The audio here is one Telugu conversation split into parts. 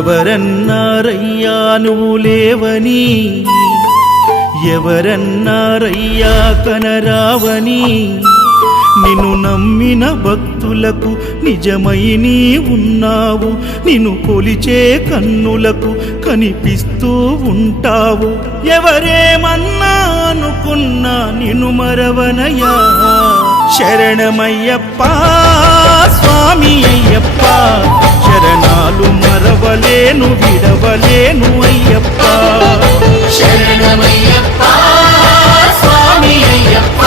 ఎవరన్నారయ్యా నువ్వు లేవని, ఎవరన్నారయ్యా కనరావని, నిన్ను నమ్మిన భక్తులకు నిజమై నీ ఉన్నావు, నిన్ను కొలిచే కన్నులకు కనిపిస్తూ ఉంటావు. ఎవరేమన్నా అనుకున్నా నిన్ను మరవనయ్యా. శరణమయ్యప్ప స్వామి అయ్యప్ప, శరణాలు మరవలేను విడవలేను అయ్యప్ప. శరణమయ్యప్ప స్వామి అయ్యప్ప,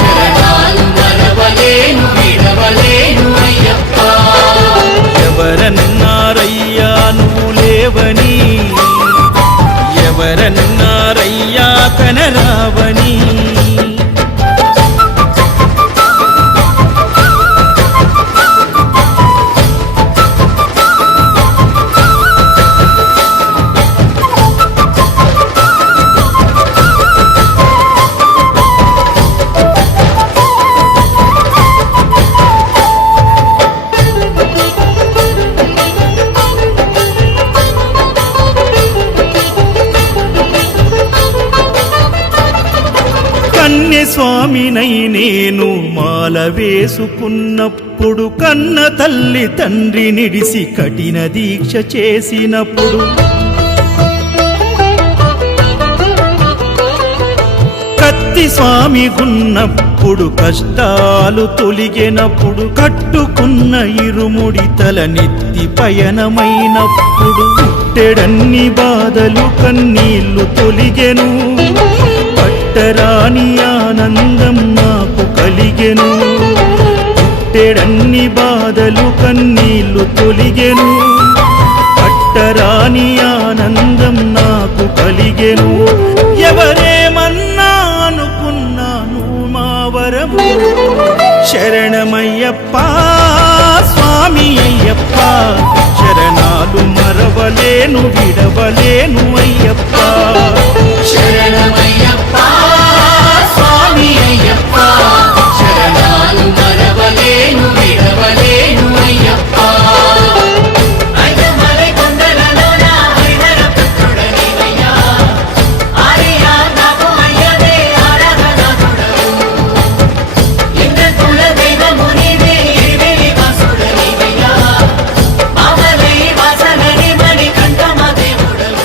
శరణాలు మరవలేను విడవలేను అయ్యప్ప. ఎవరన్నారయ్యా నువ్వు లేవని, ఎవరన్నారయ్యా కనరావని. స్వామినై నేను మాల వేసుకున్నప్పుడు, కన్న తల్లి తండ్రి నిడిసి కఠిన దీక్ష చేసినప్పుడు, కత్తి స్వామి గున్నప్పుడు కష్టాలు తొలిగినప్పుడు, కట్టుకున్న ఇరుముడి తల నెత్తి పయనమైనప్పుడు, పుట్టెడన్ని బాధలు కన్నీళ్లు తొలిగెను, పట్టరాని ఆనందం నాకు కలిగెను. పుట్టెడన్ని బాధలు కన్నీళ్లు తొలిగెను, పట్టరాని ఆనందం నాకు కలిగెను. ఎవరేమన్నా అనుకున్నాను మా వరము. శరణమయ్యప్ప స్వామి అయ్యప్ప, శరణాలు మరవలేను విడవలేను అయ్యప్ప. శరణమయ్యప్ప స్వామి అయ్యప్ప, శరణాలు మరవలేను విడవలేను అయ్యప్ప. ఐదమలై కొండలలోన హరిహర పుత్రుడనివయ్యా, ఆర్యా నాకు అయ్యవే ఆరాధనాథుడవు. ఇంద్రకుల దైవము నీవే ఇరివెలి వాసుడనివయ్యా, మామలై వాసనని మణికంఠమ దేవుడవు.